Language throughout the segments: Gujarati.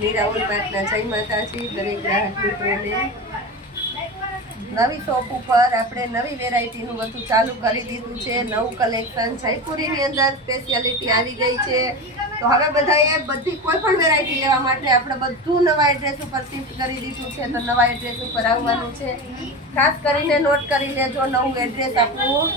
મીરા ઓલમાર્ટના જય માતાજી, દરેક ગ્રાહક મિત્રોને. નવી શોપ ઉપર આપણે નવી વેરાયટીનું બધું ચાલુ કરી દીધું છે. નવું કલેક્શન જયપુરીની અંદર સ્પેશિયાલિટી આવી ગઈ છે. તો હવે બધાએ બધી કોઈ પણ વેરાયટી લેવા માટે આપણે બધું નવા એડ્રેસ ઉપર શિફ્ટ કરી દીધું છે. તો નવા એડ્રેસ ઉપર આવવાનું છે. ખાસ કરીને નોટ કરી લેજો, નવું એડ્રેસ આપણું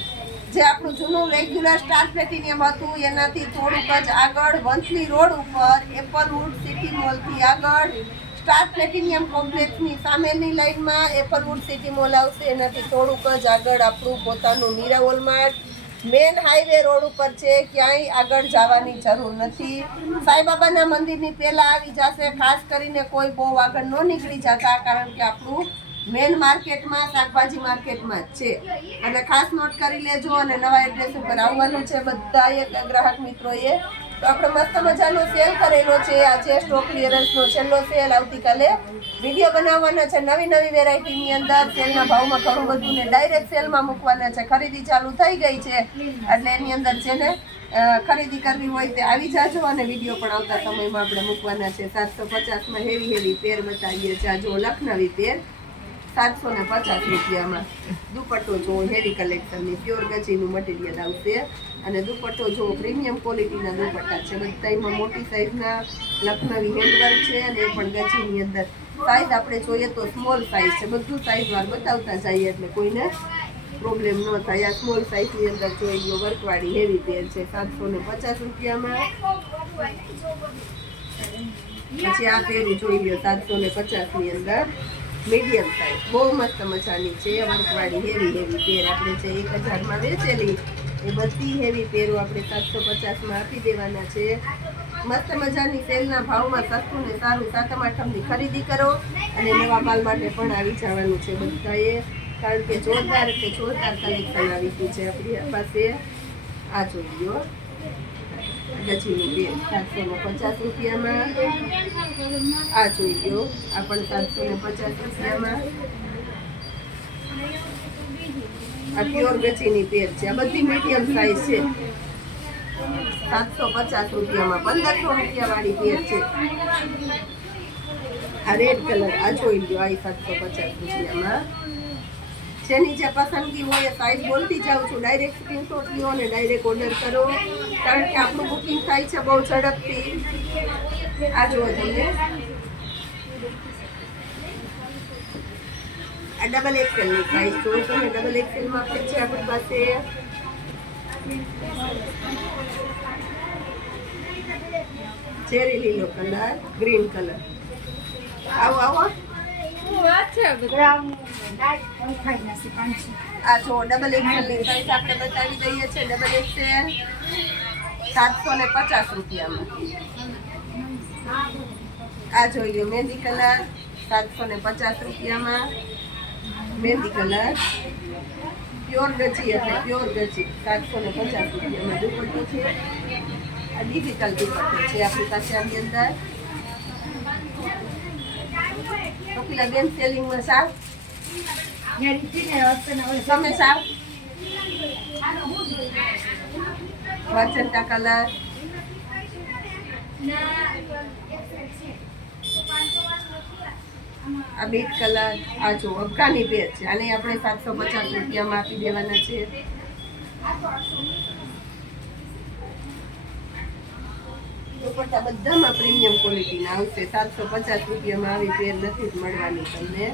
જે આપણું જૂનું રેગ્યુલર સ્ટાર પ્લેટિનિયમ હતું, એનાથી થોડુંક જ આગળ વંથલી રોડ ઉપર એપલવુડ સિટી મોલથી આગળ સ્ટાર પ્લેટિનિયમ કોમ્પ્લેક્સની સામેની લાઈનમાં એપલવુડ સિટી મોલ આવશે, એનાથી થોડુંક જ આગળ આપણું પોતાનું Meera Walmart main highway road ઉપર છે, ક્યાંય આગળ જવાની જરૂર નથી. સાંઈબાબાના મંદિરની પહેલાં આવી જશે, ખાસ કરીને કોઈ બહુ આગળ ન નીકળી જતા, કારણ કે આપણું મેન માર્કેટમાં, શાકભાજી માર્કેટમાં જ છે. અને ખાસ નોટ કરી લેજો અને નવા એડ્રેસ ઉપર આવવાનું છે બધા એક ગ્રાહક મિત્રોએ. તો આપણે મસ્ત મજાનો સેલ કરેલો છે. આજે સ્ટોક ક્લિયરન્સનો છેલ્લો સેલ આવતીકાલે વીડિયો બનાવવાના છે. નવી નવી વેરાયટીની અંદર સેલના ભાવમાં ઘણું બધું ને ડાયરેક્ટ સેલમાં મૂકવાના છે. ખરીદી ચાલુ થઈ ગઈ છે. એટલે એની અંદર છે ને ખરીદી કરવી હોય તે આવી જાજો અને વીડિયો પણ આવતા સમયમાં આપણે મૂકવાના છે. સાતસો પચાસમાં હેવી હેવી પેર બતાવીએ છીએ. આજો લખનવી પેર. સાતસો ને પચાસ રૂપિયામાં દુપટ્ટો જો હેવી કલેક્શનની પ્યોર ગચીનું મટીરિયલ આવશે. અને દુપટ્ટો જો પ્રીમિયમ ક્વોલિટીના દુપટ્ટા છે. બધામાં મોટી સાઇઝના લખનવી હેન્ડવર્ક છે અને એ પણ ગચીની અંદર. સાઇઝ આપણે જોઈએ તો સ્મોલ સાઈઝ છે. બધું સાઇઝવાર બતાવતા જઈએ એટલે કોઈને પ્રોબ્લેમ ન થાય. આ સ્મોલ સાઇઝની અંદર જોઈ લો વર્કવાળી હેવી પેર છે, સાતસો ને પચાસ રૂપિયામાં. પછી આ પેરું જોઈ લો, સાતસો ને પચાસની અંદર. મીડિયમ સાઈઝ બહુ મસ્ત મજાની છે વર્કવાળી હેવી હેવી પેર આપણે જે એક હજારમાં વેચેલી, એ બધી હેવી પેરો આપણે સાતસો પચાસમાં આપી દેવાના છે. મસ્ત મજાની સેલના ભાવમાં સસ્તું ને સારું સાતમ આઠમની ખરીદી કરો અને નવા માલ માટે પણ આવી જવાનું છે બધાએ. કારણ કે જોરદાર એટલે જોરદાર કલેક્શન આવી ગયું છે આપણી પાસે. આ જોઈ લો. ગજીનું બે સાતસો પચાસ રૂપિયામાં. આ જોઈ ગયો આ પણ સાતસો ને પચાસ રૂપિયામાં. આ પ્યોર ગચીની પેર છે. આ બધી મીડિયમ સાઈઝ છે. સાતસો પચાસ રૂપિયામાં. પંદરસો રૂપિયા વાળી પેર છે. આ રેડ કલર. આ જોઈ લો, આ સાતસો પચાસ રૂપિયામાં. જેની જે પસંદગી હોય એ સાઈઝ બોલતી જાઉં છું. ડાયરેક્ટ સ્ક્રીનશોટ લો અને ડાયરેક્ટ ઓર્ડર કરો. કારણ કે આપણું બુકિંગ થાય છે બહુ ઝડપથી. આ જોવો તમને. આ ડબલ એક્સેલની સાઈઝ જુઓ તમે ડબલ એક્સેલમાં પણ છે આપણી પાસે. ચેરી લીલો કલર ગ્રીન કલર આવો આવો. આ જો ડબલ એક્સેલની સાઈઝ આપણે બતાવી દઈએ છીએ ડબલ એક્સેલ સાતસો ને પચાસ રૂપિયામાં. આ જોઈ લો મહેંદી કલર સાતસો ને પચાસ રૂપિયામાં મહેંદી કલર પ્યોર ગચી એટલે પ્યોર ગચી સાતસો ને પચાસ રૂપિયામાં દુપટ્ટો છે આ ડિજિટલ દુપટ્ટો છે આપણી પાસે આની અંદર તો પેલા બેન સેલિંગમાં સાવ તમે સાવ મર્ચન્ટા કલર આ બે કલર આ જો અફઘાની પેર છે. આને આપણે સાતસો પચાસ રૂપિયામાં આપી દેવાના છે. દુપટ્ટા બધામાં પ્રીમિયમ ક્વોલિટીના આવશે. સાતસો પચાસ રૂપિયામાં આવી પેર નથી જ મળવાની તમને.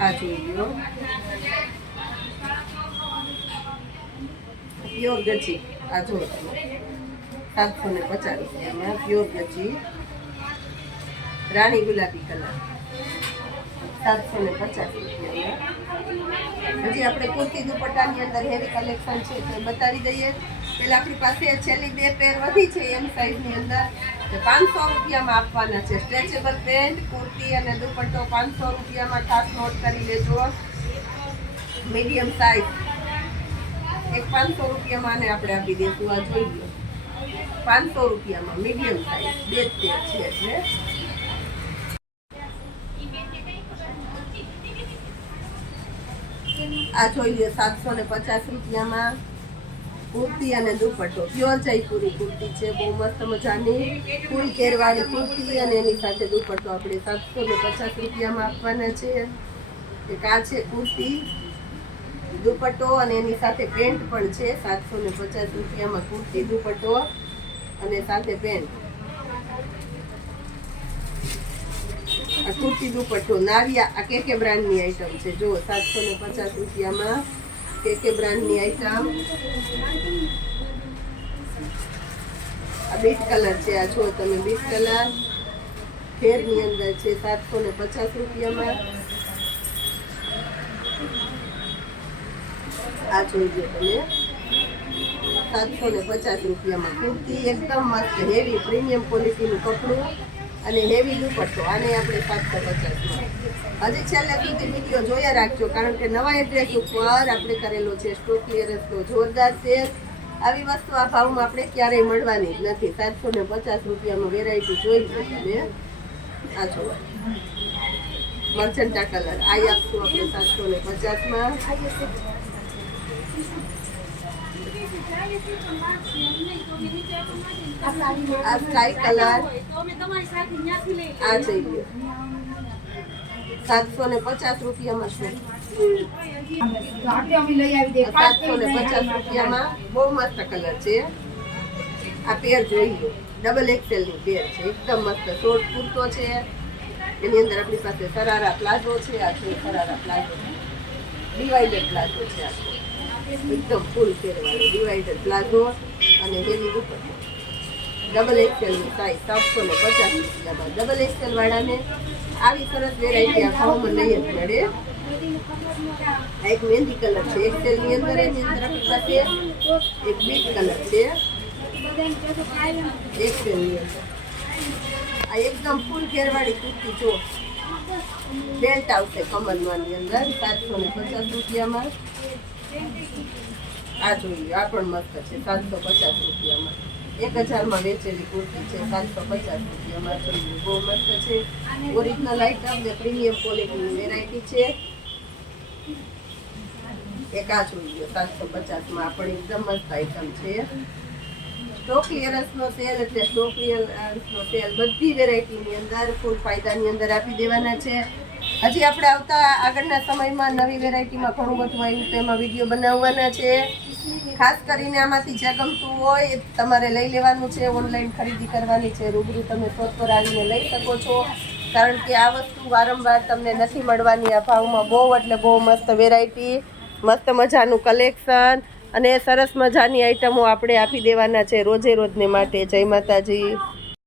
આ જોઈ લો. પ્યોર ગચી. આ જો. સાતસો ને પચાસ રૂપિયામાં પ્યોર ગચી. રાણી ગુલાબી કલર. સાતસો ને પચાસ રૂપિયા. હજી આપણે કુર્તી દુપટ્ટાની અંદર હેવી કલેક્શન છે તો બતાવી દઈએ. પેલા આપણી પાસે છેલ્લી બે પેર વધી છે એમ સાઈઝની અંદર. પાંચસો રૂપિયામાં આપવાના છે. સ્ટ્રેચેબલ પેન્ટ કુર્તી અને દુપટ્ટો પાંચસો રૂપિયામાં ખાસ નોટ કરી લેજો. મીડિયમ સાઈઝ એક પાંચસો રૂપિયામાં આને આપણે આપી દઈશું. આ જોઈ લો પાંચસો રૂપિયામાં મીડિયમ સાઈઝ બે છે એટલે. આ જોઈ લો સાતસો ને પચાસ રૂપિયામાં કુર્તી અને દુપટ્ટો. પ્યોર જયપુરી કુર્તી છે, બહુ મસ્ત મજાની. ફૂલ કેરવાળી કુર્તી અને એની સાથે દુપટ્ટો આપણે સાતસો ને પચાસ રૂપિયામાં આપવાના છે. એક આ છે કુર્તી, દુપટ્ટો અને એની સાથે પેન્ટ પણ છે, સાતસો ને પચાસ રૂપિયામાં કુર્તી, દુપટ્ટો અને સાથે પેન્ટ આ કુર્તી દુપટ્ટો નારિયા, આ કે કે બ્રાન્ડની આઈટમ છે? જો સાતસો ને પચાસ રૂપિયામાં કે કે બ્રાન્ડની આઈટમ આ બીટ કલર છે, આ જો તમે બીટ કલર. ફેરની અંદર છે સાતસો ને પચાસ રૂપિયામાં. આ જોઈજો તમે. સાતસો ને પચાસ રૂપિયામાં કુર્તી, એકદમ મસ્ત હેવી પ્રીમિયમ ક્વોલિટીનું કપડું. અને હેવી દુપટ્ટો. આને આપણે સાતસો પચાસમાં હજી છેલ્લે સુધી વીડિયો જોયા રાખજો, કારણ કે નવા એડ્રેસ ઉપર આપણે કરેલો છે, સ્ટોક ક્લિયરન્સનો જોરદાર સેલ આવી વસ્તુ આ ભાવમાં આપણે ક્યારેય મળવાની જ નથી. સાતસો ને પચાસ રૂપિયામાં વેરાયટી જોઈ તમે આ જોવા. મર્ચન્ટા કલર આ આપશું આપણે સાતસો ને પચાસમાં. આ સ્કાય આ જઈ સાતસો ને પચાસ રૂપિયામાં છે. સાતસો ને પચાસ રૂપિયામાં બહુ મસ્ત કલર છે. આ પેર જોઈ ડબલ એક્સેલની પેર છે. એકદમ મસ્ત શોર્ટ કુર્તો છે. એની અંદર આપણી પાસે સરારા પ્લાઝો છે. આ છે સરારા પ્લાઝો ડિવાઈડેડ પ્લાઝો છે આ. એકદમ ફૂલ પહેરવાનો ડિવાઈડર પ્લાઝો અને હેવી ઉપર. ડબલ એક્સેલની સાઈઝ સાતસો ને પચાસ રૂપિયામાં ડબલ એક્સેલવાળાને આવી સરસ વેરાયટી આ ભાવમાં લઈ જ મળે. આ એક મહેંદી કલર છે. એક્સેલની અંદર એની અંદર આપણી એક બીટ કલર છે. એક્સેલની અંદર. આ એકદમ ફૂલ ઘેરવાળી કુર્તી જો. બેલ્ટ આવશે કમરમાંની અંદર, સાતસો ને પચાસ રૂપિયામાં. આ જોઈએ, આ પણ મસ્ત છે, સાતસો પચાસ રૂપિયામાં. એક હજારમાં વેચેલી કુર્તી છે, સાતસો પચાસ રૂપિયામાં જોઈએ. બહુ મસ્ત છે. ઓરિજિનલ આઈટમ ને પ્રીમિયમ ક્વોલિટીની વેરાયટી છે. એક આ જોઈએ, સાતસો પચાસમાં આ પણ એકદમ મસ્ત આઈટમ છે. સ્ટોક ક્લિયરન્સનો સેલ એટલે સ્ટોક ક્લિયરન્સનો સેલ બધી વેરાયટીની અંદર ફૂલ ફાયદાની અંદર આપી દેવાના છે. હજી આપણે આવતા આગળના સમયમાં નવી વેરાયટીમાં ઘણું બધું આવ્યું તો એમાં વીડિયો બનાવવાના છે. ખાસ કરીને આમાંથી જે ગમતું હોય એ તમારે લઈ લેવાનું છે, ઓનલાઈન ખરીદી કરવાની છે. રૂબરૂ તમે શોધ પર આવીને લઈ શકો છો. કારણ કે આ વસ્તુ વારંવાર તમને નથી મળવાની. આ ભાવમાં બહુ એટલે બહુ મસ્ત વેરાયટી, મસ્ત મજાનું કલેક્શન અને સરસ મજાની આઈટમો આપણે આપી દેવાના છે રોજે રોજને માટે. જય માતાજી.